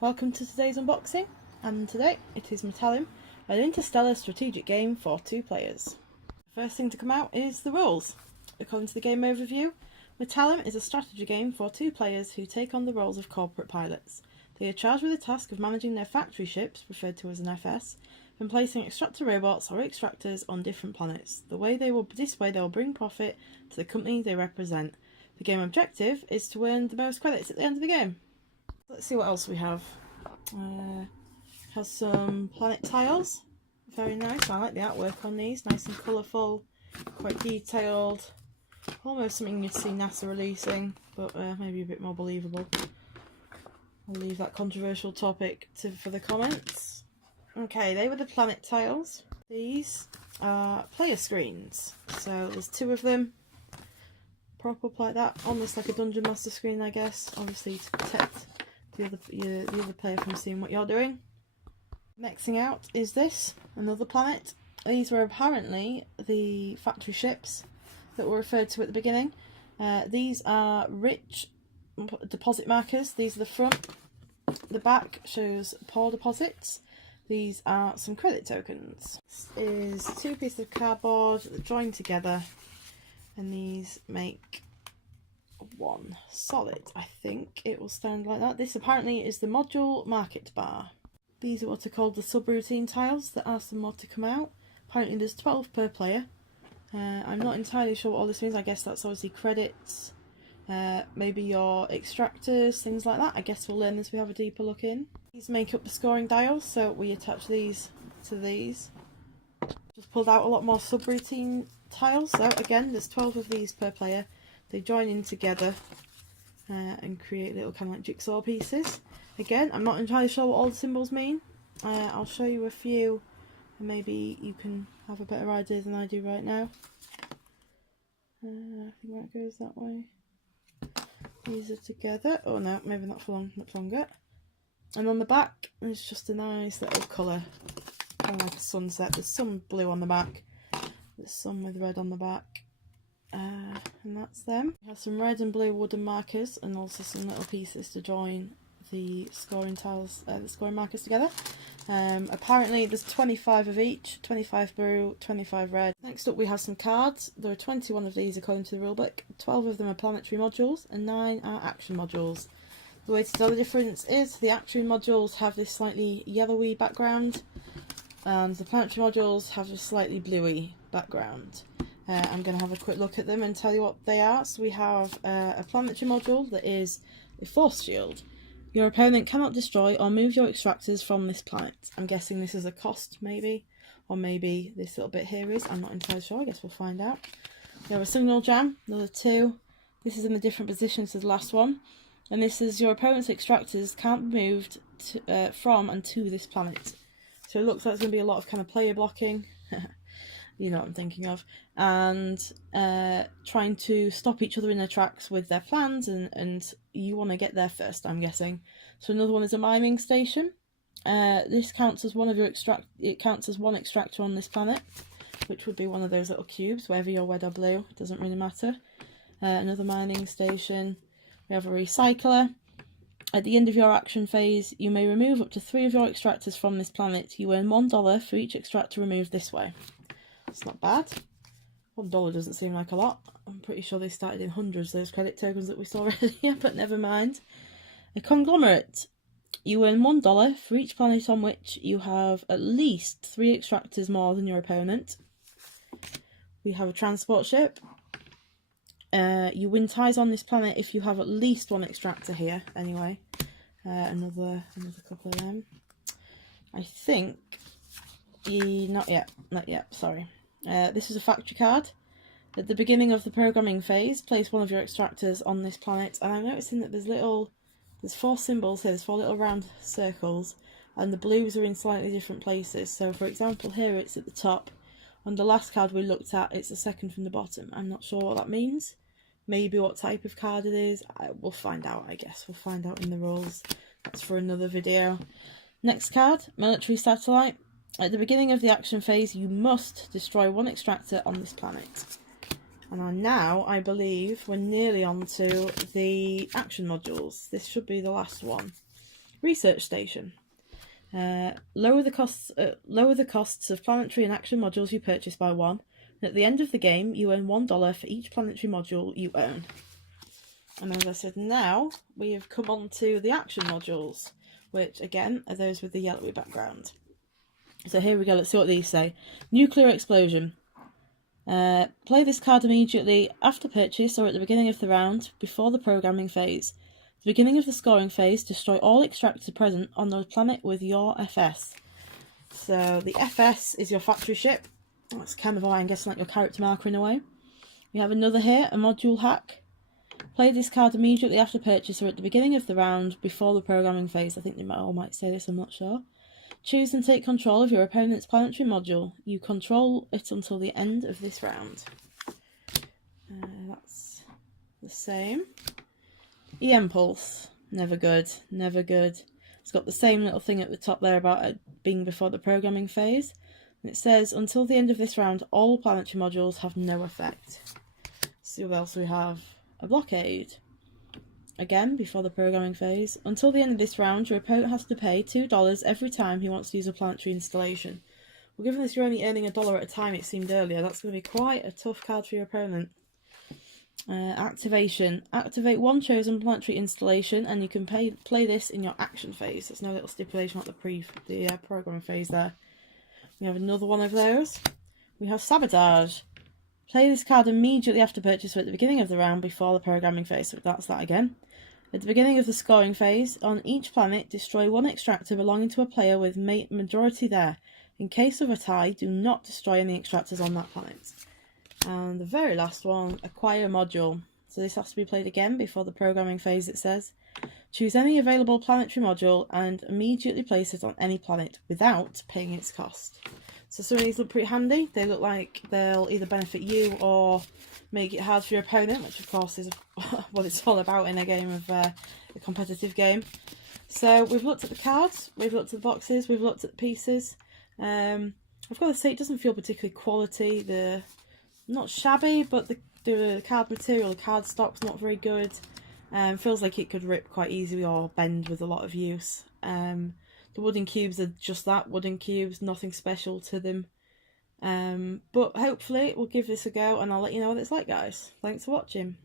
Welcome to today's unboxing, and today it is Metallum, an interstellar strategic game for 2 players. The first thing to come out is the rules. According to the game overview, Metallum is a strategy game for 2 players who take on the roles of corporate pilots. They are charged with the task of managing their factory ships, referred to as an FS, and placing extractor robots or extractors on different planets. This way they will bring profit to the company they represent. The game objective is to earn the most credits at the end of the game. Let's see what else we have. Has some planet tiles. Very nice. I like the artwork on these. Nice and colourful, quite detailed. Almost something you'd see NASA releasing, but maybe a bit more believable. I'll leave that controversial topic for the comments. Okay, they were the planet tiles. These are player screens. So there's 2 of them. Prop up like that, almost like a Dungeon Master screen, I guess. Obviously to protect the other player from seeing what you're doing. Next thing out is this, another planet. These were apparently the factory ships that were referred to at the beginning. These are rich deposit markers. These are the front. The back shows poor deposits. These are some credit tokens. This is 2 pieces of cardboard that join together, and these make one solid. I think it will stand like that. This apparently is the module market bar. These are what are called the subroutine tiles that are some more to come out. Apparently there's 12 per player. I'm not entirely sure what all this means. I guess that's obviously credits, maybe your extractors, things like that. I guess we'll learn as we have a deeper look in. These make up the scoring dials, so we attach these to these. Just pulled out a lot more subroutine tiles. So again, there's 12 of these per player. They join in together and create little kind of like jigsaw pieces. Again, I'm not entirely sure what all the symbols mean. I'll show you a few and maybe you can have a better idea than I do right now. I think that goes that way. These are together. Oh no, maybe not for much longer. And on the back, there's just a nice little colour, kind of like a sunset. There's some blue on the back. There's some with red on the back. And that's them. We have some red and blue wooden markers and also some little pieces to join the scoring tiles, the scoring markers together. Apparently there's 25 of each, 25 blue, 25 red. Next up we have some cards. There are 21 of these according to the rulebook. 12 of them are planetary modules and 9 are action modules. The way to tell the difference is the action modules have this slightly yellowy background and the planetary modules have a slightly bluey background. I'm going to have a quick look at them and tell you what they are. So we have a planetary module that is a force shield. Your opponent cannot destroy or move your extractors from this planet. I'm guessing this is a cost maybe, or maybe this little bit here is. I'm not entirely sure, I guess we'll find out. We have a signal jam, another 2. This is in a different position to the last one. And this is your opponent's extractors can't be moved from and to this planet. So it looks like there's going to be a lot of kind of player blocking. You know what I'm thinking of, and trying to stop each other in their tracks with their plans, and you want to get there first, I'm guessing. So another one is a mining station. This counts as one of your it counts as one extractor on this planet, which would be one of those little cubes, whether you're red or blue, it doesn't really matter. Another mining station. We have a recycler. At the end of your action phase, you may remove up to 3 of your extractors from this planet. You earn $1 for each extractor removed this way. It's not bad. $1 doesn't seem like a lot. I'm pretty sure they started in hundreds, those credit tokens that we saw earlier, but never mind. A conglomerate. You earn $1 for each planet on which you have at least 3 extractors more than your opponent. We have a transport ship. You win ties on this planet if you have at least 1 extractor here, anyway. Another couple of them. I think... Not yet, sorry. This is a factory card. At the beginning of the programming phase, place one of your extractors on this planet, and I'm noticing that there's 4 symbols here, there's 4 little round circles, and the blues are in slightly different places. So for example here it's at the top. On the last card we looked at, it's the second from the bottom. I'm not sure what that means. Maybe what type of card it is. We'll find out, I guess. We'll find out in the rules. That's for another video. Next card, military satellite. At the beginning of the action phase, you must destroy 1 extractor on this planet. And now, I believe, we're nearly on to the action modules. This should be the last one. Research station. Lower the costs of planetary and action modules you purchase by 1. And at the end of the game, you earn $1 for each planetary module you own. And as I said, now we have come on to the action modules, which again are those with the yellowy background. So here we go, let's see what these say. Nuclear explosion. Play this card immediately after purchase or at the beginning of the round before the programming phase. At the beginning of the scoring phase, destroy all extractors present on the planet with your FS. So the FS is your factory ship. That's kind of, I'm guessing, like your character marker in a way. We have another here, a module hack. Play this card immediately after purchase or at the beginning of the round before the programming phase. I think they all might say this, I'm not sure. Choose and take control of your opponent's planetary module. You control it until the end of this round. That's the same. EM Pulse. Never good. Never good. It's got the same little thing at the top there about it being before the programming phase. And it says, until the end of this round, all planetary modules have no effect. See what else we have. A blockade. Again, before the programming phase. Until the end of this round, your opponent has to pay $2 every time he wants to use a planetary installation. Well, given this you're only earning $1 at a time, it seemed earlier, that's going to be quite a tough card for your opponent. Activation. Activate one chosen planetary installation and you can play this in your action phase. There's no little stipulation like the programming phase there. We have another one of those. We have Sabotage. Play this card immediately after purchase or at the beginning of the round before the programming phase. So that's that again. At the beginning of the scoring phase, on each planet, destroy one extractor belonging to a player with majority there. In case of a tie, do not destroy any extractors on that planet. And the very last one, acquire module. So this has to be played again before the programming phase, it says. Choose any available planetary module and immediately place it on any planet without paying its cost. So some of these look pretty handy. They look like they'll either benefit you or make it hard for your opponent, which of course is what it's all about in a game of a competitive game. So we've looked at the cards, we've looked at the boxes, we've looked at the pieces. I've got to say it doesn't feel particularly quality. Not shabby, but the card material, the card stock's not very good. Feels like it could rip quite easily or bend with a lot of use. The wooden cubes are just that, wooden cubes, nothing special to them. But hopefully we'll give this a go and I'll let you know what it's like, guys. Thanks for watching.